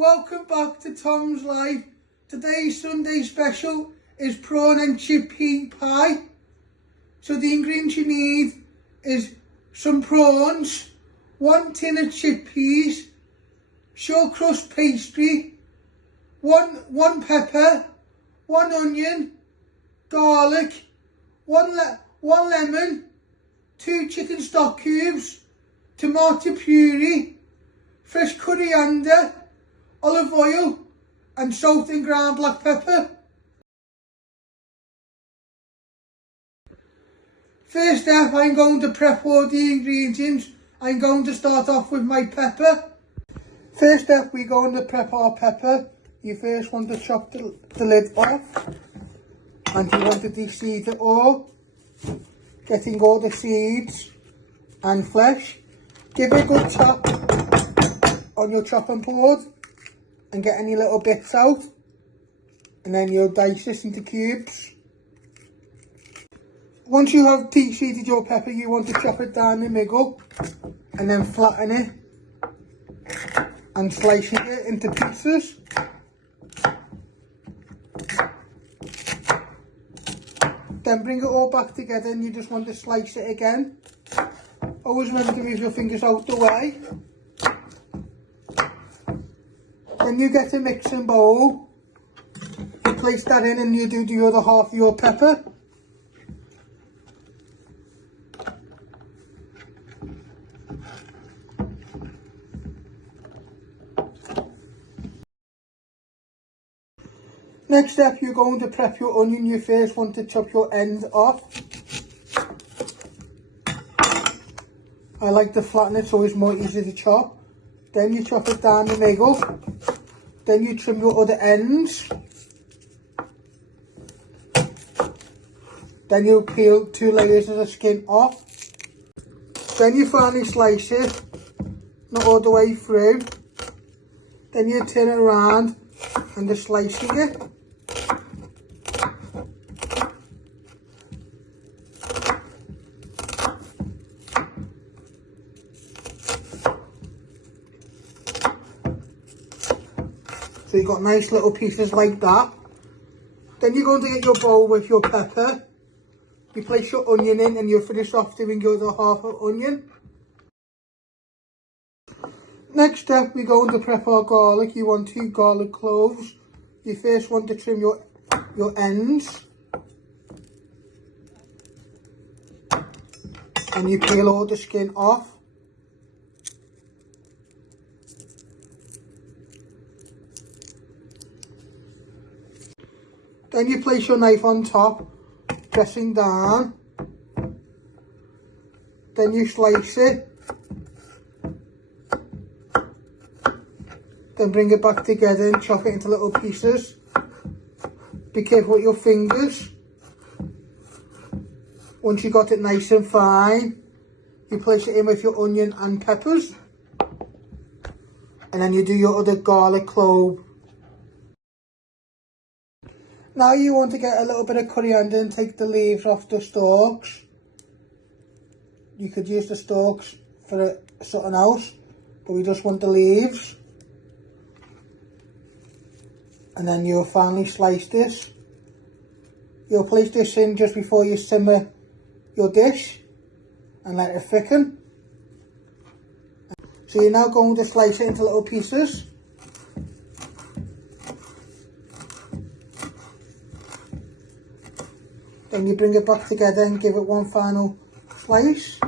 Welcome back to Tom's Life. Today's Sunday special is prawn and chickpea pie. So the ingredients you need is some prawns, 1 tin of chickpeas, short crust pastry, one pepper, 1 onion, garlic, one lemon, 2 chicken stock cubes, tomato puree, fresh coriander, olive oil and salt and ground black pepper. First step, I'm going to prep all the ingredients. I'm going to start off with my pepper. First step, we're going to prep our pepper. You first want to chop the lid off and you want to de-seed it all, getting all the seeds and flesh. Give it a good chop on your chopping board and get any little bits out, and then you'll dice this into cubes. Once you have de-seeded your pepper, you want to chop it down the middle and then flatten it and slicing it into pieces. Then bring it all back together and you just want to slice it again. Always remember to move your fingers out the way. Then you get a mixing bowl, you place that in and you do the other half of your pepper. Next step, you're going to prep your onion. You first want to chop your end off. I like to flatten it so it's more easy to chop. Then you chop it down the middle. Then you trim your other ends. Then you peel 2 layers of the skin off. Then you finally slice it, not all the way through. Then you turn it around and just slicing it. So you've got nice little pieces like that. Then you're going to get your bowl with your pepper. You place your onion in and you'll finish off doing your other half of onion. Next step, we're going to prep our garlic. You want 2 garlic cloves. You first want to trim your ends. And you peel all the skin off. Then you place your knife on top, pressing down. Then you slice it. Then bring it back together and chop it into little pieces. Be careful with your fingers. Once you got it nice and fine, you place it in with your onion and peppers. And then you do your other garlic clove. Now you want to get a little bit of coriander and take the leaves off the stalks. You could use the stalks for something else, but we just want the leaves. And then you'll finally slice this. You'll place this in just before you simmer your dish and let it thicken. So you're now going to slice it into little pieces. Then you bring it back together and give it one final slice.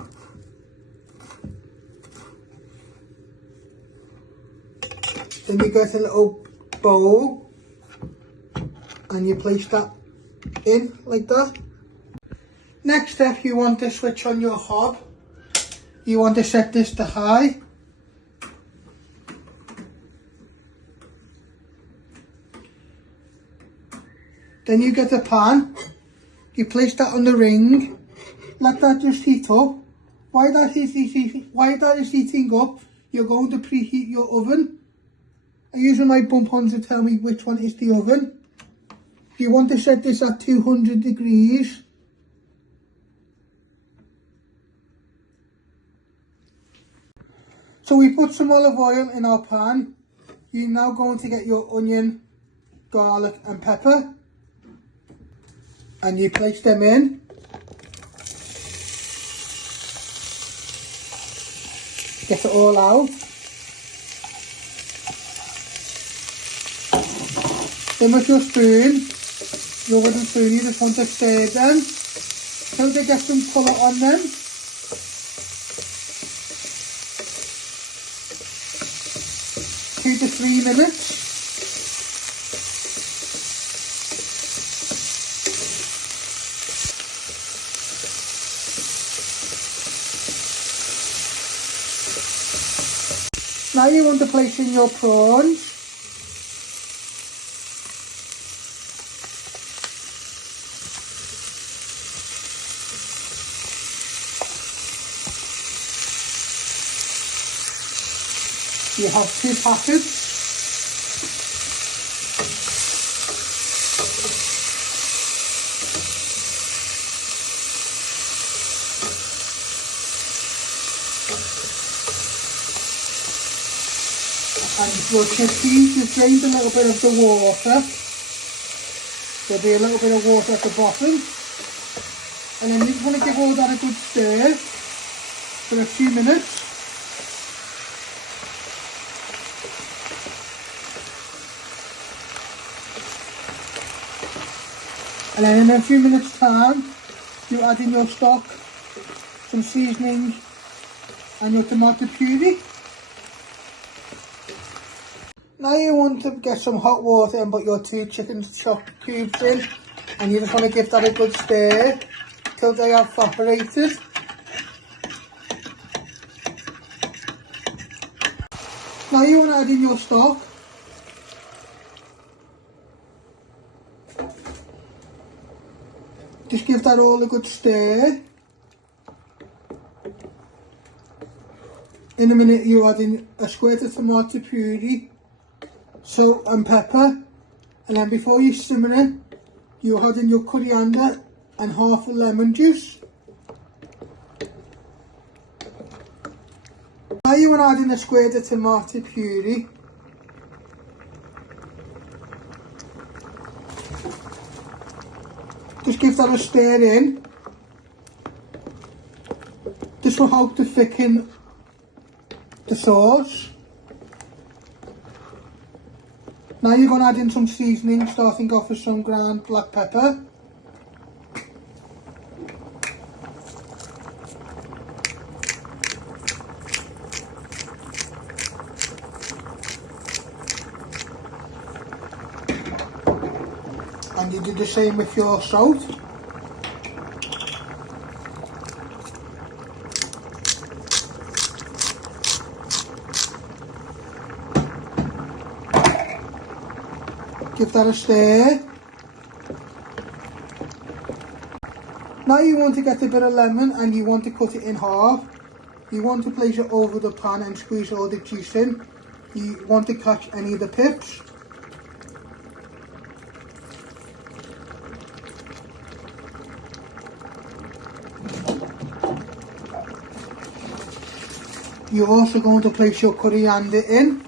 Then you get a little bowl and you place that in like that. Next step, you want to switch on your hob. You want to set this to high. Then you get a pan. You place that on the ring, let that just heat up. While that is heating up, you're going to preheat your oven. I usually my bump on to tell me which one is the oven. You want to set this at 200 degrees. So we put some olive oil in our pan. You're now going to get your onion, garlic and pepper, and you place them in. Get it all out. Then with your spoon, your wooden spoon, you just want to stir them till they get some colour on them. Two to 3 minutes. Now you want to place in your prawns. You have 2 packets. And your chickpeas, you've drained a little bit of the water. There'll be a little bit of water at the bottom. And then you just want to give all that a good stir for a few minutes. And then in a few minutes time, you add in your stock, some seasoning and your tomato puree. Now you want to get some hot water and put your 2 chicken stock cubes in, and you just want to give that a good stir till they have evaporated. Now you want to add in your stock. Just give that all a good stir. In a minute you add in a squirt of tomato puree, salt and pepper, and then before you simmer it, you add in your coriander and half a lemon juice. Now you want to add in a squirt of tomato puree. Just give that a stir in. This will help to thicken the sauce. Now you're going to add in some seasoning, starting off with some ground black pepper. And you do the same with your salt. Give that a stir. Now you want to get a bit of lemon and you want to cut it in half. You want to place it over the pan and squeeze all the juice in. You want to catch any of the pips. You're also going to place your coriander in.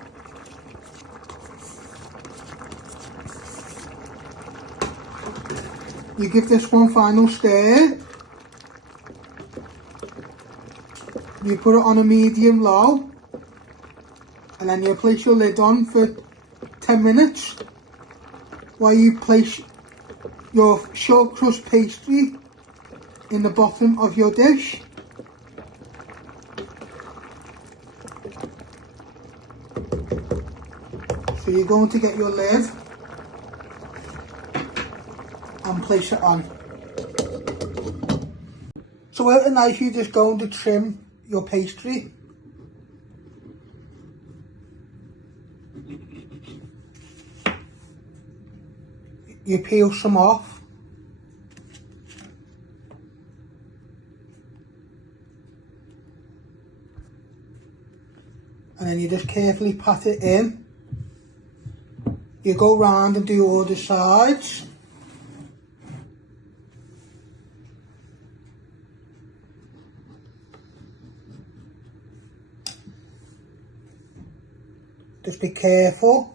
You give this one final stir. You put it on a medium low. And then you place your lid on for 10 minutes. While you place your short crust pastry in the bottom of your dish. So you're going to get your lid and place it on. So with a knife you're just going to trim your pastry. You peel some off. And then you just carefully pat it in. You go round and do all the sides. Just be careful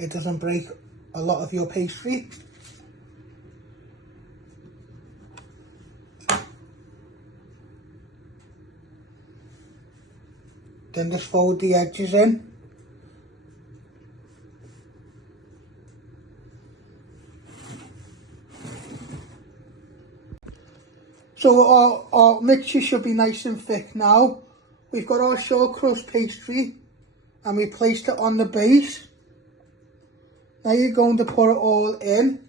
it doesn't break a lot of your pastry. Then just fold the edges in. So our mixture should be nice and thick now. We've got our short crust pastry and we placed it on the base. Now you're going to pour it all in.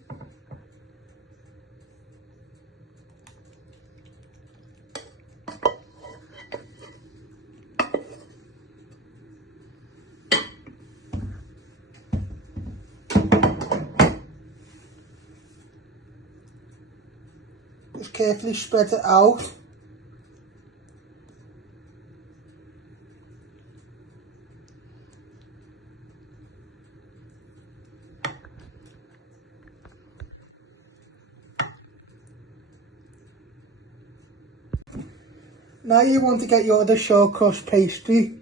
Just carefully spread it out. Now you want to get your other short crust pastry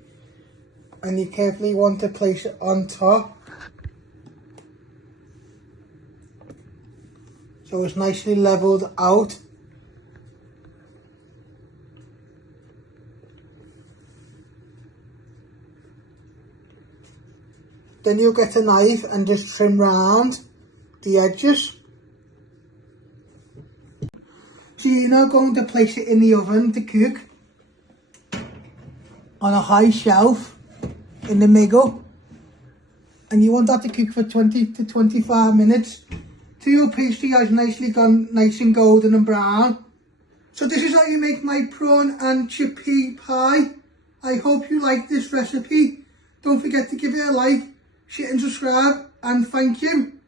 and you carefully want to place it on top. So it's nicely levelled out. Then you'll get a knife and just trim round the edges. So you're now going to place it in the oven to cook on a high shelf in the middle. And you want that to cook for 20 to 25 minutes till your pastry has nicely gone nice and golden and brown. So this is how you make my prawn and chickpea pie. I hope you like this recipe. Don't forget to give it a like, share and subscribe, and thank you.